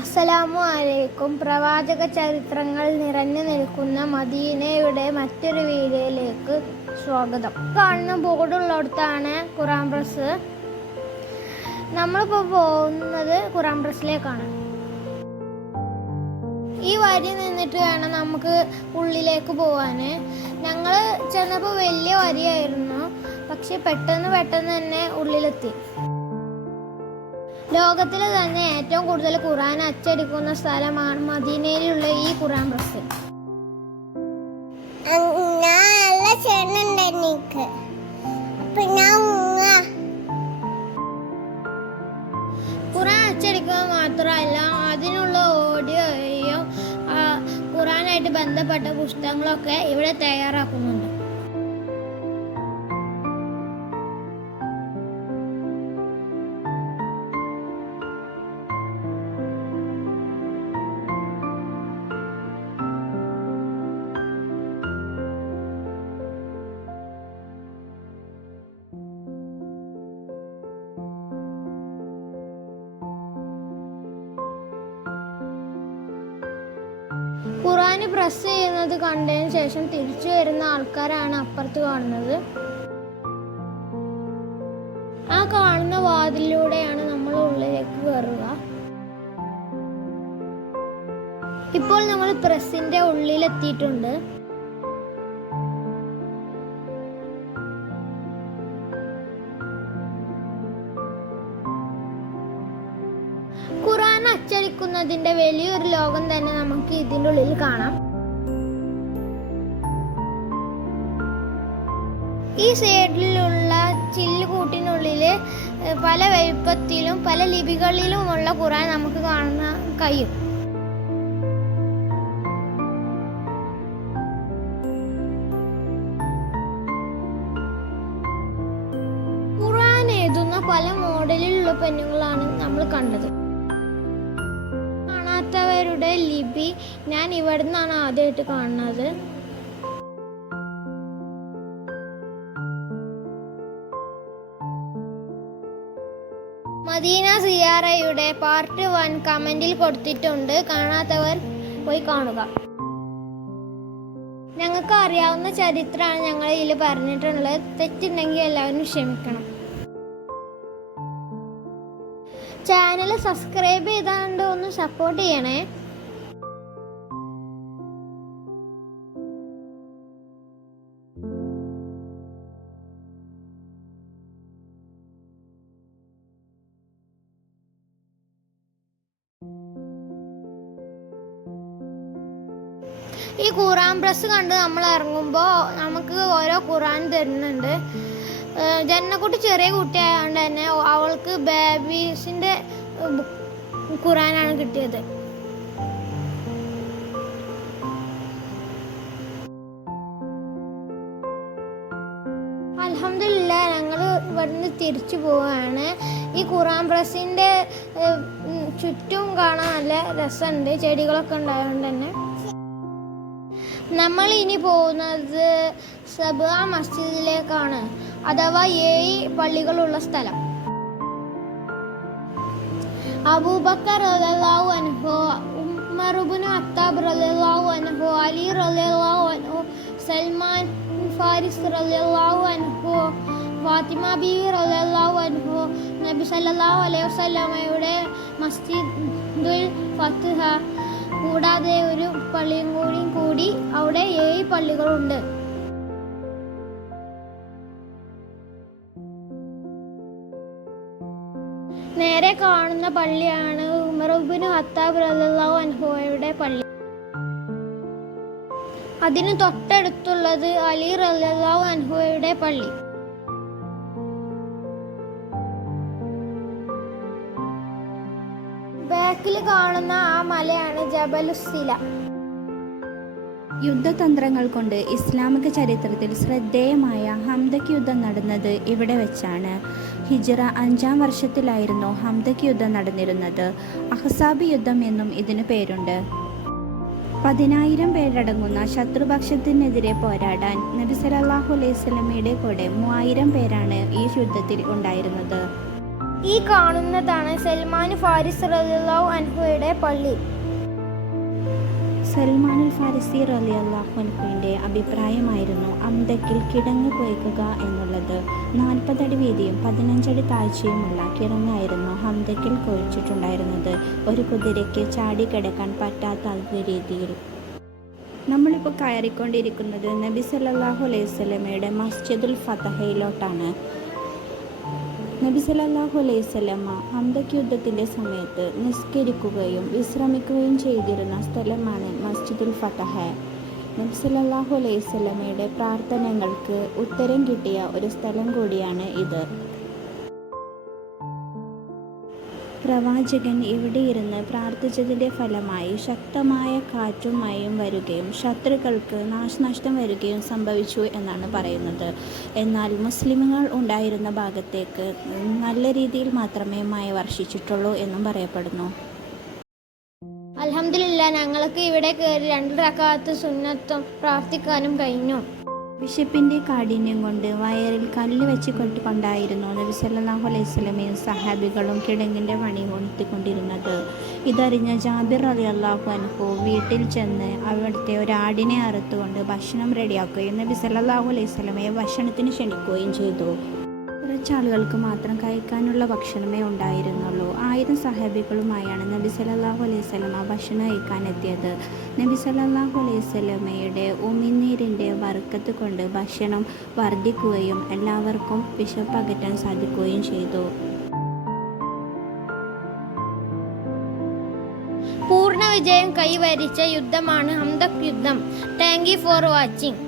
അസ്സലാമു അലൈക്കും. പ്രവാചക ചരിത്രങ്ങൾ നിറഞ്ഞു നിൽക്കുന്ന മദീനയുടെ മറ്റൊരു വീഡിയോയിലേക്ക് സ്വാഗതം. കാണുന്ന ബോർഡുള്ളിടത്താണ് ഖുറാൻ പ്രസ്. നമ്മളിപ്പോൾ പോകുന്നത് ഖുറാൻ പ്രസ്സിലേക്കാണ്. ഈ വരി നിന്നിട്ട് വേണം നമുക്ക് ഉള്ളിലേക്ക് പോകാൻ. ഞങ്ങൾ ചെന്നപ്പോൾ വലിയ വരിയായിരുന്നു, പക്ഷെ പെട്ടെന്ന് തന്നെ ഉള്ളിലെത്തി. ലോകത്തിൽ തന്നെ ഏറ്റവും കൂടുതൽ ഖുർആൻ അച്ചടിക്കുന്ന സ്ഥലമാണ് മദീനയിലുള്ള ഈ ഖുർആൻ പ്രസ്. ഖുർആൻ അച്ചടിക്കുക മാത്രമല്ല, അതിനുള്ള ഓഡിയോയും ഖുർആനായിട്ട് ബന്ധപ്പെട്ട പുസ്തകങ്ങളൊക്കെ ഇവിടെ തയ്യാറാക്കുന്നുണ്ട്. ഖുർആന് പ്രസ് ചെയ്യുന്നത് കണ്ടതിന് ശേഷം തിരിച്ചു വരുന്ന ആൾക്കാരാണ് അപ്പുറത്ത് കാണുന്നത്. ആ കാണുന്ന വാതിലിലൂടെയാണ് നമ്മൾ ഉള്ളിലേക്ക് കയറുക. ഇപ്പോൾ നമ്മൾ പ്രസിന്റെ ഉള്ളിലെത്തിയിട്ടുണ്ട്. ഖുർആൻ അച്ചടിക്കുന്നതിന്റെ വലിയൊരു ലോകം തന്നെ നമുക്ക് ഇതിൻ്റെ ഉള്ളിൽ കാണാം. ഈ സൈഡിലുള്ള ചില്ലുകൂട്ടിനുള്ളിൽ പല വലുപ്പത്തിലും പല ലിപികളിലുമുള്ള ഖുർആൻ നമുക്ക് കാണാൻ കഴിയും. ഖുർആൻ എഴുതുന്ന പല മോഡലിലുള്ള പെന്നുകളാണ് നമ്മൾ കണ്ടത്. കാണാത്തവരുടെ ലിപി ഞാൻ ഇവിടെ നിന്നാണ് ആദ്യമായിട്ട് കാണുന്നത്. മദീന സിയാറയുടെ പാർട്ട് 1 കമന്റിൽ കൊടുത്തിട്ടുണ്ട്. കാണാത്തവർ പോയി കാണുക. ഞങ്ങൾക്ക് അറിയാവുന്ന ചരിത്രമാണ് ഞങ്ങൾ ഇതിൽ പറഞ്ഞിട്ടുള്ളത്. തെറ്റുണ്ടെങ്കിൽ എല്ലാവരും ക്ഷമിക്കണം. ചാനൽ സബ്സ്ക്രൈബ് ചെയ്താണ്ട് ഒന്ന് സപ്പോർട്ട് ചെയ്യണേ. ഈ ഖുർആൻ പ്രസ് കണ്ട് നമ്മൾ ഇറങ്ങുമ്പോൾ നമുക്ക് ഓരോ ഖുർആൻ തരുന്നുണ്ട്. ജന്നക്കുട്ടി ചെറിയ കുട്ടിയായതുകൊണ്ട് തന്നെ അവൾക്ക് ബേബീസിൻ്റെ ഖുർആനാണ് കിട്ടിയത്. അൽഹംദുലില്ലാഹ് ഞങ്ങൾ ഇവിടുന്ന് തിരിച്ചു പോവുകയാണ്. ഈ ഖുർആൻ പ്രസിൻ്റെ ചുറ്റും കാണാൻ നല്ല രസമുണ്ട്, ചെടികളൊക്കെ ഉണ്ടായതുകൊണ്ട് തന്നെ. നമ്മൾ ഇനി പോകുന്നത് സബ്ആ മസ്ജിദിലേക്കാണ്, അഥവാ 7 പള്ളികളുള്ള സ്ഥലം. അബൂബക്കർ റളിയല്ലാഹു അൻഹു, ഉമർ ഇബ്നു ഖത്താബ് റളിയല്ലാഹു അൻഹു, അലി റളിയല്ലാഹു അൻഹു, സൽമാൻ ഫാരിസ് റളിയല്ലാഹു അൻഹു, ഫാത്തിമ ബീവി റളിയല്ലാഹു അൻഹു, നബി സല്ലല്ലാഹു അലൈഹി വസല്ലമയുടെ മസ്ജിദുൽ ഫത്ഹ കൂടാതെ ഒരു പള്ളിയും കൂടി അവിടെ 7 പള്ളികളുണ്ട്. നേരെ കാണുന്ന പള്ളിയാണ് ഉമർ ഇബ്നു ഖത്താബ് റളിയല്ലാഹു അൻഹുയുടെ പള്ളി. അതിന് തൊട്ടടുത്തുള്ളത് അലി റളിയല്ലാഹു അൻഹുയുടെ പള്ളി. ബാക്കിൽ കാണുന്ന ആ മലയാണ് ജബലുസ്സില. യുദ്ധതന്ത്രങ്ങൾ കൊണ്ട് ഇസ്ലാമിക ചരിത്രത്തിൽ ശ്രദ്ധേയമായ ഹംദക് യുദ്ധം നടന്നത് ഇവിടെ വെച്ചാണ്. ഹിജ്റ 5-ാം വർഷത്തിലായിരുന്നു ഹംദക് യുദ്ധം നടന്നിരുന്നത്. അഹ്സാബ് യുദ്ധം എന്നും ഇതിന് പേരുണ്ട്. 10,000 പേരടങ്ങുന്ന ശത്രുപക്ഷത്തിനെതിരെ പോരാടാൻ നബി സല്ലല്ലാഹു അലൈഹി വസല്ലമയുടെ കൂടെ 3000 പേരാണ് ഈ യുദ്ധത്തിൽ ഉണ്ടായിരുന്നത്. ഈ കാണുന്നതാണ് സൽമാൻ ഫാരിസ് റളിയല്ലാഹു അൻഹുയുടെ പള്ളി. സൽമാനുൽ ഫാരിസി റളിയല്ലാഹു അൻഹുവിൻ്റെ അഭിപ്രായമായിരുന്നു അംദക്കിൽ കിടങ്ങ് കുഴയ്ക്കുക എന്നുള്ളത്. 40 അടി വീതിയും 15 അടി താഴ്ചയുമുള്ള കിടങ്ങായിരുന്നു ഹംദക്കിൽ കുഴിച്ചിട്ടുണ്ടായിരുന്നത്, ഒരു കുതിരയ്ക്ക് ചാടിക്കിടക്കാൻ പറ്റാത്ത രീതിയിൽ. നമ്മളിപ്പോൾ കയറിക്കൊണ്ടിരിക്കുന്നത് നബി സല്ലല്ലാഹു അലൈഹി വസല്ലമയുടെ മസ്ജിദുൽ ഫതഹയിലോട്ടാണ്. നബി സല്ലല്ലാഹു അലൈഹി വസല്ലമ ഹംദക്ക് യുദ്ധത്തിൻ്റെ സമയത്ത് നിസ്കരിക്കുകയും വിശ്രമിക്കുകയും ചെയ്തിരുന്ന സ്ഥലമാണ് മസ്ജിദുൽ ഫതഹ. നബി സല്ലല്ലാഹു അലൈഹി വസല്ലമയുടെ പ്രാർത്ഥനകൾക്ക് ഉത്തരം കിട്ടിയ ഒരു സ്ഥലം കൂടിയാണ് ഇത്. പ്രവാചകൻ ഇവിടെ ഇരുന്ന് പ്രാർത്ഥിച്ചതിൻ്റെ ഫലമായി ശക്തമായ കാറ്റും മഴയും വരികയും ശത്രുക്കൾക്ക് നാശനഷ്ടം വരികയും സംഭവിച്ചു എന്നാണ് പറയുന്നത്. എന്നാൽ മുസ്ലിമുകൾ ഉണ്ടായിരുന്ന ഭാഗത്തേക്ക് നല്ല രീതിയിൽ മാത്രമേ മഴ വർഷിച്ചിട്ടുള്ളൂ എന്നും പറയപ്പെടുന്നു. അൽഹംദുലില്ലാ, ഞങ്ങൾക്ക് ഇവിടെ കയറി 2 റക്അത്ത് സുന്നത്തും പ്രാർത്ഥിക്കാനും കഴിഞ്ഞു. വിശപ്പിൻ്റെ കാഠിന്യം കൊണ്ട് വയറിൽ കല്ല് വെച്ച് കൊണ്ടായിരുന്നു നബി സല്ലല്ലാഹു അലൈഹി വസല്ലമയും സഹാബികളും കിടങ്ങിൻ്റെ പണി കൊണ്ടിരുന്നത്. ഇതറിഞ്ഞ ജാബിർ റളിയല്ലാഹു അൻഹു വീട്ടിൽ ചെന്ന് അവിടുത്തെ ഒരാടിനെ അറുത്തുകൊണ്ട് ഭക്ഷണം റെഡിയാക്കുകയും നബി സല്ലല്ലാഹു അലൈഹി വസല്ലമയെ ഭക്ഷണത്തിന് ക്ഷണിക്കുകയും ചെയ്തു. കുറച്ചാളുകൾക്ക് മാത്രം കഴിക്കാനുള്ള ഭക്ഷണമേ ഉണ്ടായിരുന്നുള്ളൂ. 1000 സഹാബികളുമായാണ് നബി സല്ലല്ലാഹു അലൈഹി വസല്ലമ ഭക്ഷണം കഴിക്കാനെത്തിയത്. നബി സല്ലല്ലാഹു അലൈഹി വസല്ലമയുടെ ഉമിനീരിൻ്റെ ബർക്കത്ത് കൊണ്ട് ഭക്ഷണം വർദ്ധിക്കുകയും എല്ലാവർക്കും വിശപ്പ് അകറ്റാൻ സാധിക്കുകയും ചെയ്തു. പൂർണ്ണ വിജയം കൈവരിച്ച യുദ്ധമാണ് ഹംദക് യുദ്ധം. Thank you for watching.